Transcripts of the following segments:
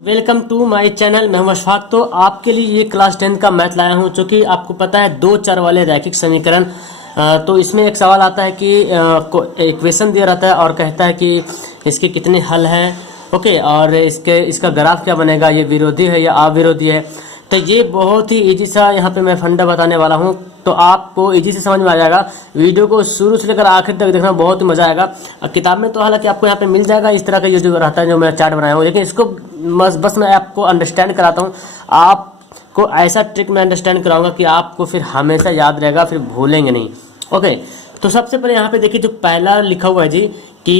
Welcome to my channel. मैं हूं अशफाक। तो आपके लिए ये क्लास 10 का मैथ लाया हूं, जो कि आपको पता है दो चर वाले रैखिक समीकरण। तो इसमें एक सवाल आता है कि इक्वेशन दिया रहता है और कहता है कि इसके कितने हल हैं। ओके, और इसका ग्राफ क्या बनेगा, ये विरोधी है या अविरोधी है। तो ये बहुत ही इजी सा यहाँ पे मैं फंडा बताने वाला हूँ, तो आपको इजी से समझ में आ जाएगा। वीडियो को शुरू से लेकर आखिर तक देखना, बहुत ही मजा आएगा। किताब में तो हालांकि आपको यहाँ पे मिल जाएगा इस तरह का ये जो रहता है, जो मैं चार्ट बनाया हूँ, लेकिन इसको बस मैं आपको अंडरस्टैंड कराता हूँ। आपको ऐसा ट्रिक में अंडरस्टैंड कराऊंगा कि आपको फिर हमेशा याद रहेगा, फिर भूलेंगे नहीं। ओके, तो सबसे पहले यहाँ पे देखिए, जो पहला लिखा हुआ है जी कि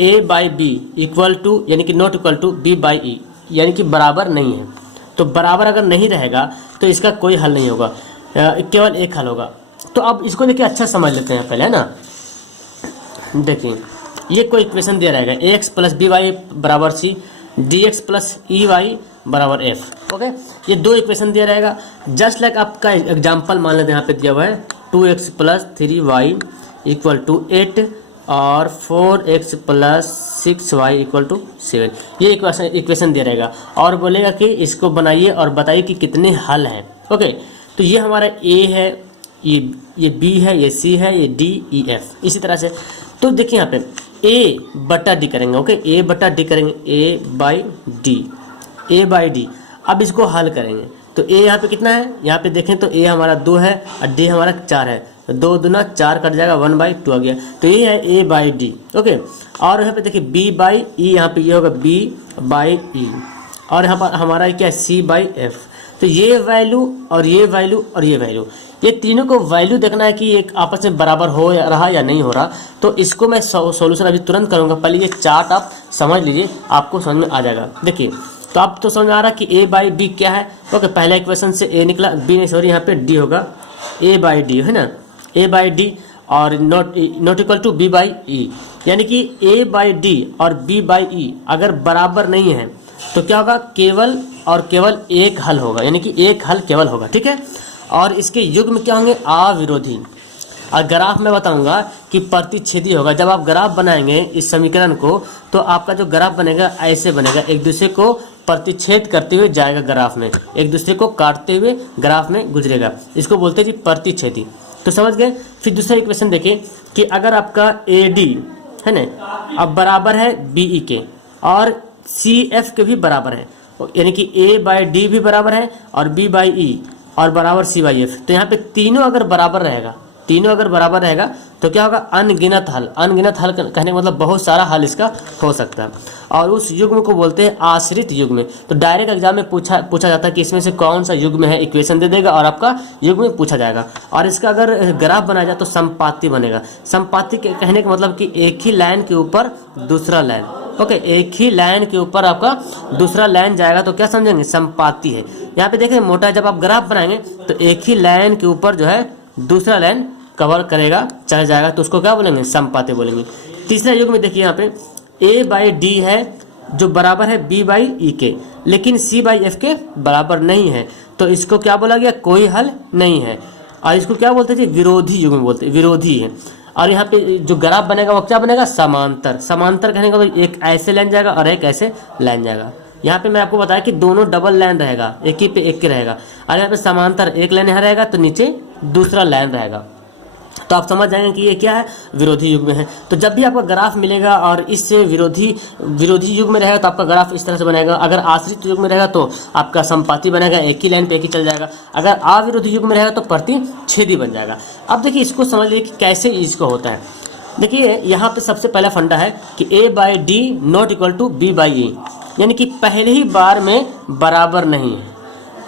A by B equal to, यानी कि not equal to B by E, यानी कि बराबर नहीं है। तो बराबर अगर नहीं रहेगा तो इसका कोई हल नहीं होगा, केवल एक हल होगा। तो अब इसको देखिए अच्छा समझ लेते हैं पहले, है ना। देखिए, ये कोई इक्वेशन दिया रहेगा, A X plus B Y बराबर C, D X plus E Y बराबर एफ। ओके, ये दो इक्वेशन दिया रहेगा। जस्ट लाइक आपका एग्जाम्पल मान लेते हैं, यहाँ पे दिया हुआ है 2x plus 3y equal to 8 और 4x plus 6y equal to 7। ये इक्वेशन दिया रहेगा और बोलेगा कि इसको बनाइए और बताइए कि कितने हल हैं। ओके, तो ये हमारा ए है, ये बी है, ये सी है, ये डी ई एफ, इसी तरह से। तो देखिए यहाँ पे ए बटा डी करेंगे। ओके, ए बटा डी करेंगे, ए बाई डी। अब इसको हल करेंगे तो ए यहाँ पे कितना है, यहाँ पे देखें तो ए हमारा 2 है और डी हमारा 4 है। तो 2 दूना 4 कट जाएगा, 1/2 आ गया। तो ये है ए बाई डी। ओके, और यहाँ पे देखिए बी बाई ई, यहाँ पे ये होगा बी बाई ई, और यहाँ पर हमारा क्या है सी बाई एफ। तो ये वैल्यू और ये वैल्यू और ये वैल्यू, ये तीनों को वैल्यू देखना है कि एक आपस में बराबर हो रहा या नहीं हो रहा। तो इसको मैं सॉल्यूशन अभी तुरंत करूँगा। पहले ये चार्ट आप समझ लीजिए, आपको समझ में आ जाएगा। देखिए, तो आप तो समझ में आ रहा है कि ए बाई बी क्या है। ओके, पहला इक्वेशन से ए निकला, बी नहीं सॉरी, यहाँ पे डी होगा, ए बाई डी है ना, ए बाई डी और not equal to B by E, यानी कि ए बाई डी और बी बाई ई अगर बराबर नहीं है तो क्या होगा, केवल और केवल एक हल होगा, यानी कि एक हल केवल होगा। ठीक है, और इसके युग्म क्या होंगे, अविरोधी। और ग्राफ में बताऊंगा कि प्रतिच्छेदी होगा। जब आप ग्राफ बनाएंगे इस समीकरण को, तो आपका जो ग्राफ बनेगा ऐसे बनेगा, एक दूसरे को प्रतिच्छेद करते हुए जाएगा ग्राफ में, एक दूसरे को काटते हुए ग्राफ में गुजरेगा। इसको बोलते हैं जी प्रतिच्छेदी। तो समझ गए। फिर दूसरा इक्वेशन देखिए कि अगर आपका ए डी है ना, अब बराबर है बी ई के और सी एफ के भी बराबर है, यानी कि ए बाई डी भी बराबर है और बी बाई ई और बराबर सी बाई एफ। तो यहाँ पे तीनों अगर बराबर रहेगा, तीनों अगर बराबर रहेगा तो क्या होगा, अनगिनत हल। अनगिनत हल कहने का मतलब बहुत सारा हल इसका हो सकता है, और उस युग्म को बोलते हैं आश्रित युग्म। तो डायरेक्ट एग्जाम में पूछा जाता है कि इसमें से कौन सा युग्म है, इक्वेशन दे देगा और आपका युग्म पूछा जाएगा। और इसका अगर ग्राफ बनाया जाए तो संपाती बनेगा। संपाती के कहने का मतलब कि एक ही लाइन के ऊपर दूसरा लाइन। ओके, एक ही लाइन के ऊपर आपका दूसरा लाइन जाएगा तो क्या समझेंगे, संपाती है। यहाँ पे देखें मोटा, जब आप ग्राफ बनाएंगे तो एक ही लाइन के ऊपर जो है दूसरा लाइन कवर करेगा, चढ़ जाएगा, तो उसको क्या बोलेंगे, संपाती बोलेंगे। तीसरा युग में देखिए, यहाँ पे ए बाई डी है जो बराबर है बी बाई ई के, लेकिन सी बाई एफ के बराबर नहीं है। तो इसको क्या बोला गया, कोई हल नहीं है। और इसको क्या बोलते थे, विरोधी युग में बोलते, विरोधी है। और यहाँ पे जो ग्राफ बनेगा वो क्या बनेगा, समांतर। समांतर कहने का एक ऐसे लाइन जाएगा और एक ऐसे लाइन जाएगा। यहाँ पे मैं आपको बताया कि दोनों डबल लाइन रहेगा, एक ही पे एक के रहेगा। और यहाँ पे समांतर एक लाइन यहाँ रहेगा तो नीचे दूसरा लाइन रहेगा। तो आप समझ जाएंगे कि ये क्या है, विरोधी युग में है। तो जब भी आपका ग्राफ मिलेगा और इससे विरोधी युग में रहेगा तो आपका ग्राफ इस तरह से बनेगा। अगर आश्रित युग में रहेगा तो आपका संपाती बनेगा, एक ही लाइन पे एक ही चल जाएगा। अगर अविरोधी युग में रहेगा तो प्रतिच्छेदी बन जाएगा। अब देखिए, इसको समझ लीजिए कि कैसे इसको होता है। देखिए, यहाँ पे सबसे पहला फंडा है कि A by D not equal to B by E, यानी कि पहले ही बार में बराबर नहीं है,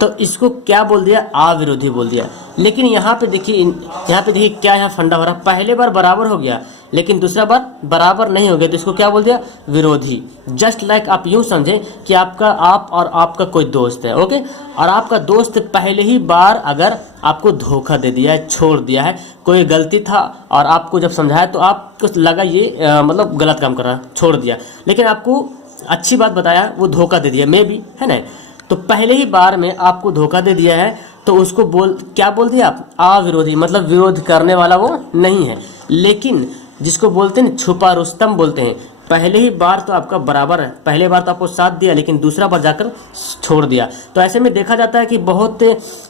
तो इसको क्या बोल दिया, अविरोधी बोल दिया। लेकिन यहाँ पे देखिए क्या यहाँ फंडा हो रहा है, पहले बार बराबर हो गया लेकिन दूसरा बार बराबर नहीं हो गया, तो इसको क्या बोल दिया, विरोधी। जस्ट लाइक आप यूँ समझें कि आप और आपका कोई दोस्त है। ओके, और आपका दोस्त पहले ही बार अगर आपको धोखा दे दिया है, छोड़ दिया है, कोई गलती था और आपको जब समझाया तो आपको लगा ये मतलब गलत काम कर रहा है, छोड़ दिया, लेकिन आपको अच्छी बात बताया, वो धोखा दे दिया, मे भी, है ना। तो पहले ही बार में आपको धोखा दे दिया है, तो उसको क्या बोल दिया आप, अविरोधी, मतलब विरोध करने वाला वो नहीं है। लेकिन जिसको बोलते हैं छुपा रुस्तम बोलते हैं, पहले ही बार तो आपका बराबर है, पहले बार तो आपको साथ दिया लेकिन दूसरा बार जाकर छोड़ दिया। तो ऐसे में देखा जाता है कि बहुत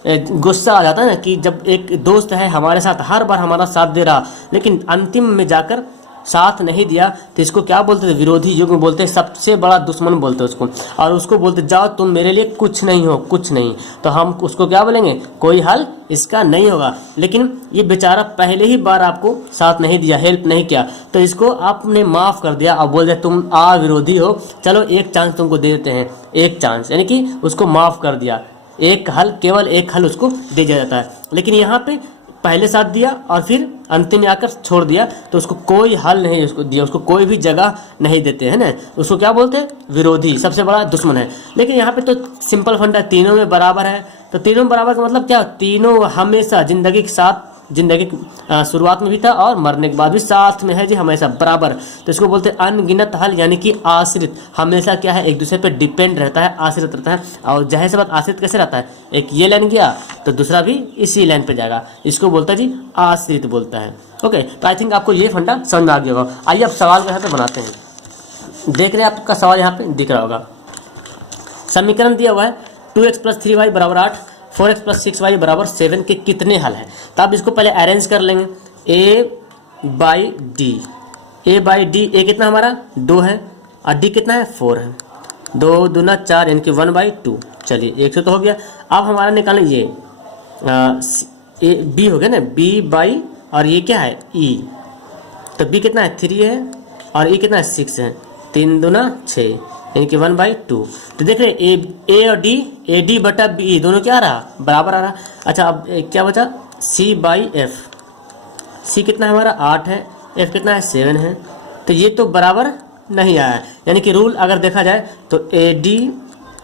गुस्सा आ जाता है ना कि जब एक दोस्त है हमारे साथ हर बार हमारा साथ दे रहा लेकिन अंतिम में जाकर साथ नहीं दिया, तो इसको क्या बोलते थे, विरोधी युग्म बोलते हैं, सबसे बड़ा दुश्मन बोलते हैं उसको। और उसको बोलते जाओ तुम मेरे लिए कुछ नहीं हो, कुछ नहीं। तो हम उसको क्या बोलेंगे, कोई हल इसका नहीं होगा। लेकिन ये बेचारा पहले ही बार आपको साथ नहीं दिया, हेल्प नहीं किया, तो इसको आपने माफ़ कर दिया और बोल दिया तुम विरोधी हो, चलो एक चांस तुमको दे देते हैं, एक चांस, यानी कि उसको माफ़ कर दिया। एक हल, केवल एक हल उसको दे दिया जाता है। लेकिन यहाँ पे पहले साथ दिया और फिर अंतिम में आकर छोड़ दिया, तो उसको कोई हल नहीं उसको दिया, उसको कोई भी जगह नहीं देते हैं ना, उसको क्या बोलते हैं, विरोधी, सबसे बड़ा दुश्मन है। लेकिन यहाँ पे तो सिंपल फंडा, तीनों में बराबर है। तो तीनों बराबर का मतलब क्या, तीनों हमेशा जिंदगी के साथ, जिंदगी शुरुआत में भी था और मरने के बाद भी साथ में है जी, हमेशा बराबर। तो इसको बोलते हैं अनगिनत हल, यानी कि आश्रित, हमेशा क्या है, एक दूसरे पे डिपेंड रहता है, आश्रित रहता है। और जाहिर सी बात, आश्रित कैसे रहता है, एक ये लाइन गया तो दूसरा भी इसी लाइन पे जाएगा, इसको बोलता है जी आश्रित बोलता है। ओके, तो आई थिंक आपको ये फंडा समझ में आ गया होगा। आइए अब सवाल को यहाँ पे बनाते हैं। देख रहे हैं आपका सवाल यहाँ पे दिख रहा होगा। समीकरण दिया हुआ है 2x + 3y = 8, 4x + 6y = 7 के कितने हल हैं। तो आप इसको पहले अरेंज कर लेंगे, a/d, a कितना हमारा 2 है और d कितना है 4 है, 2 दूना 4 यानी कि 1/2। चलिए 100 तो हो गया। अब हमारा निकालें ये b हो गया ना, b/ और ये क्या है e, तो b कितना है 3 है और e कितना है 6 है, 3 दूना 6 यानी कि 1/2। तो देख रहे ए और डी, AD/B दोनों क्या आ रहा, बराबर आ रहा। अच्छा अब क्या बचा, C/F, C कितना है हमारा 8 है, F कितना है 7 है, तो ये तो बराबर नहीं आया है। यानी कि रूल अगर देखा जाए तो AD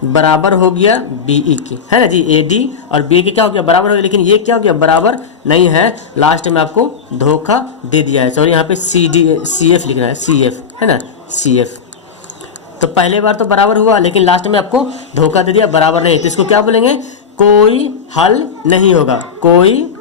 बराबर हो गया BE की, है ना जी, AD और BE की क्या हो गया, बराबर हो गया। लेकिन ये क्या हो गया, बराबर नहीं है, लास्ट में आपको धोखा दे दिया है। सॉरी, यहाँ पे CF लिखना है, CF है ना, CF। तो पहले बार तो बराबर हुआ लेकिन लास्ट में आपको धोखा दे दिया, बराबर नहीं। तो इसको क्या बोलेंगे, कोई हल नहीं होगा, कोई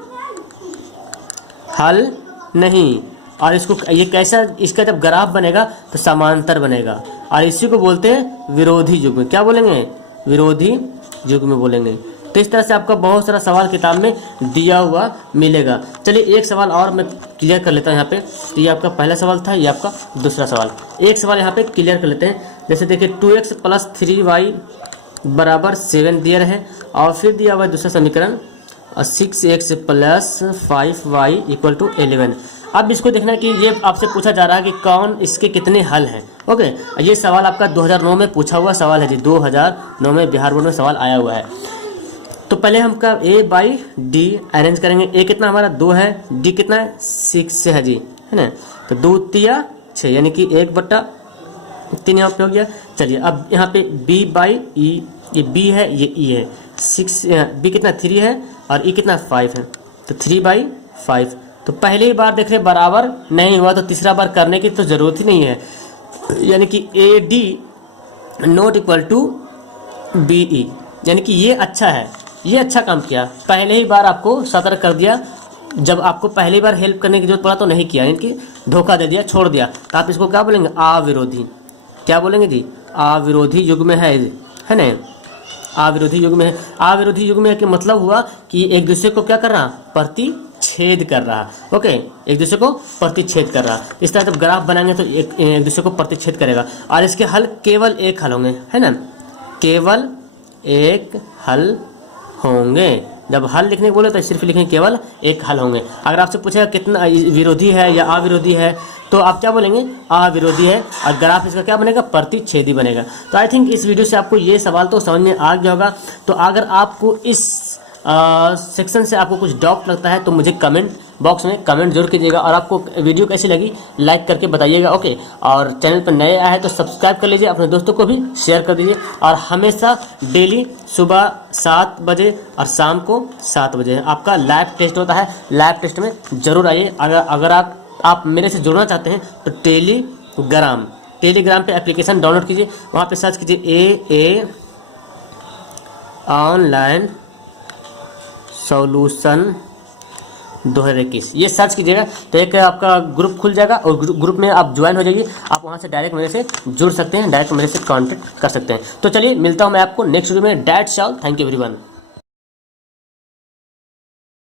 हल नहीं। और इसको ये कैसा, इसका जब ग्राफ बनेगा तो समांतर बनेगा और इसी को बोलते हैं विरोधी युग्म। क्या बोलेंगे, विरोधी युग्म बोलेंगे। तो इस तरह से आपका बहुत सारा सवाल किताब में दिया हुआ मिलेगा। चलिए एक सवाल और मैं क्लियर कर लेता हूँ यहाँ पे। तो ये आपका पहला सवाल था, ये आपका दूसरा सवाल। एक सवाल यहाँ पे क्लियर कर लेते हैं। जैसे देखिए 2x + 3y = 7 दिया है और फिर दिया हुआ है दूसरा समीकरण 6x + 5y = 11। अब इसको देखना है कि ये आपसे पूछा जा रहा है कि कौन इसके कितने हल हैं। ओके, ये सवाल आपका 2009 में पूछा हुआ सवाल है जी, 2009 में बिहार बोर्ड में सवाल आया हुआ है। तो पहले हम का A/D अरेंज करेंगे। A कितना हमारा 2 है, D कितना है 6 है जी, है ना। तो 2 × 6 यानी कि 1/3 यहाँ पे हो गया। चलिए अब यहाँ पे B/E, ये B है ये E है, 6 B कितना 3 है और E कितना 5 है, तो 3/5। तो पहले ही बार देख रहे बराबर नहीं हुआ तो तीसरा बार करने की तो ज़रूरत ही नहीं है, यानी कि AD ≠ BE, यानी कि ये अच्छा है, ये अच्छा काम किया। पहले ही बार आपको सतर्क कर दिया, जब आपको पहली बार हेल्प करने की जरूरत पड़ा तो नहीं किया, यानी कि धोखा दे दिया, छोड़ दिया। तो आप इसको क्या बोलेंगे, अविरोधी। क्या बोलेंगे जी, अविरोधी युग्म है ना, अविरोधी युग्म है। अविरोधी युग्म के मतलब हुआ कि एक दूसरे को क्या कर रहा, प्रतिच्छेद कर रहा। ओके, एक दूसरे को प्रतिच्छेद कर रहा। इस तरह जब ग्राफ बनाएंगे तो एक दूसरे को प्रतिच्छेद करेगा और इसके हल केवल एक हल होंगे, है ना, केवल एक हल होंगे। जब हल लिखने को बोले तो सिर्फ लिखेंगे केवल एक हल होंगे। अगर आपसे पूछेगा कितना विरोधी है या अविरोधी है तो आप क्या बोलेंगे, अविरोधी है, और ग्राफ इसका क्या बनेगा, प्रतिच्छेदी बनेगा। तो आई थिंक इस वीडियो से आपको ये सवाल तो समझ में आ गया होगा। तो अगर आपको इस सेक्शन से आपको कुछ डाउट लगता है तो मुझे कमेंट बॉक्स में कमेंट जरूर कीजिएगा और आपको वीडियो कैसी लगी लाइक करके बताइएगा। ओके, और चैनल पर नए आए हैं तो सब्सक्राइब कर लीजिए, अपने दोस्तों को भी शेयर कर दीजिए। और हमेशा डेली सुबह 7 बजे और शाम को 7 बजे आपका लाइव टेस्ट होता है, लाइव टेस्ट में ज़रूर आइए। अगर आप मेरे से जुड़ना चाहते हैं तो टेलीग्राम पे एप्लीकेशन डाउनलोड कीजिए, वहाँ पे सर्च कीजिए AA ऑनलाइन सॉल्यूशन 2021 ये सर्च कीजिएगा तो एक आपका ग्रुप खुल जाएगा और ग्रुप में आप ज्वाइन हो जाइए। आप वहाँ से डायरेक्ट मेरे से जुड़ सकते हैं, डायरेक्ट मेरे से कॉन्टेक्ट कर सकते हैं। तो चलिए मिलता हूँ मैं आपको नेक्स्ट वीडियो में। That's all, thank you everyone.